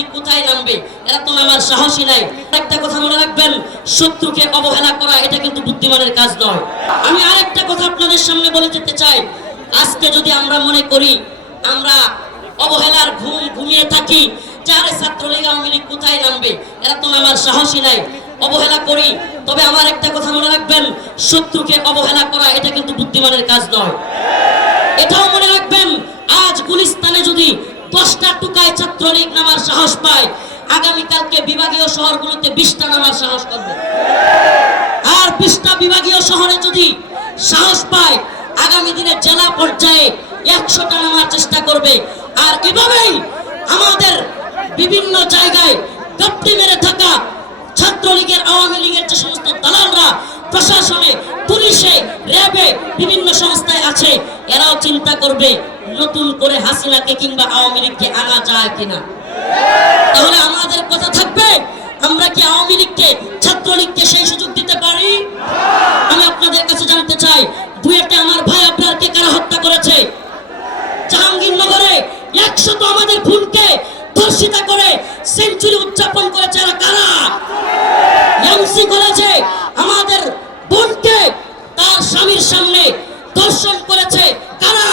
লীগ কোথায় নামবে? এরা তো নামার সাহসী নাই। একটা কথা মনে রাখবেন, শত্রুকে অবহেলা করা এটা কিন্তু বুদ্ধিমানের কাজ নয়। আমি আরেকটা কথা আপনাদের সামনে বলে যেতে চাই। আজকে যদি আমরা মনে করি, আমরা অবহেলার ঘুম ঘুমিয়ে থাকি যে আরে ছাত্রলীগ আওয়ামী লীগ কোথায় নামবে? এরা তো নামার সাহসী নাই। অবহেলা করি, তবে আমার একটা কথা মনে রাখবেন, শত্রুকে অবহেলা করা এটা কিন্তু বুদ্ধিমানের কাজ নয়। এটাও মনে রাখবেন, আজ গুলিস্তানে যদি ছাত্রলীগ নামার সাহস পায়, আগামীকালকে বিভাগীয় শহরগুলোতে বিশটা নামার সাহস করবে। আর বিশটা বিভাগীয় শহরে যদি সাহস পায়, আগামী দিনে জেলা পর্যায়ে একশোটা নামার চেষ্টা করবে। আর এভাবেই আমাদের বিভিন্ন জায়গায় গাপ্তি র্যাবে বিভিন্ন সংস্থায় আছে, এরাও চিন্তা করবে নতুন করে হাসিনাকে কিংবা আওয়ামী লীগকে আনা যায় কিনা। তাহলে আমাদের কথা থাকবে, আমরা কি আওয়ামী লীগকে, ছাত্রলীগকে সেই সুযোগ দিতে পারি? আমি আপনাদের কাছে জানতে চাই বুয়েটে আমার ভাই আপনার কে কারা হত্যা করেছে? জাহাঙ্গীরনগরে একশত আমাদের ভুলকে ধর্ষিতা করে সেঞ্চুরি উদযাপন করেছে এরা কারা? দর্শন করেছে কারা?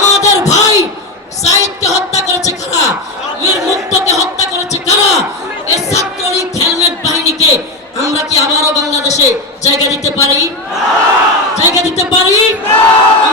আমাদের ভাই সাইদকে হত্যা করেছে কারা? মীর মুক্তকে হত্যা করেছে কারা? এই ছাত্রলীগ হেলমেট বাহিনীকে আমরা কি আবারও বাংলাদেশে জায়গা দিতে পারি? জায়গা দিতে পারি?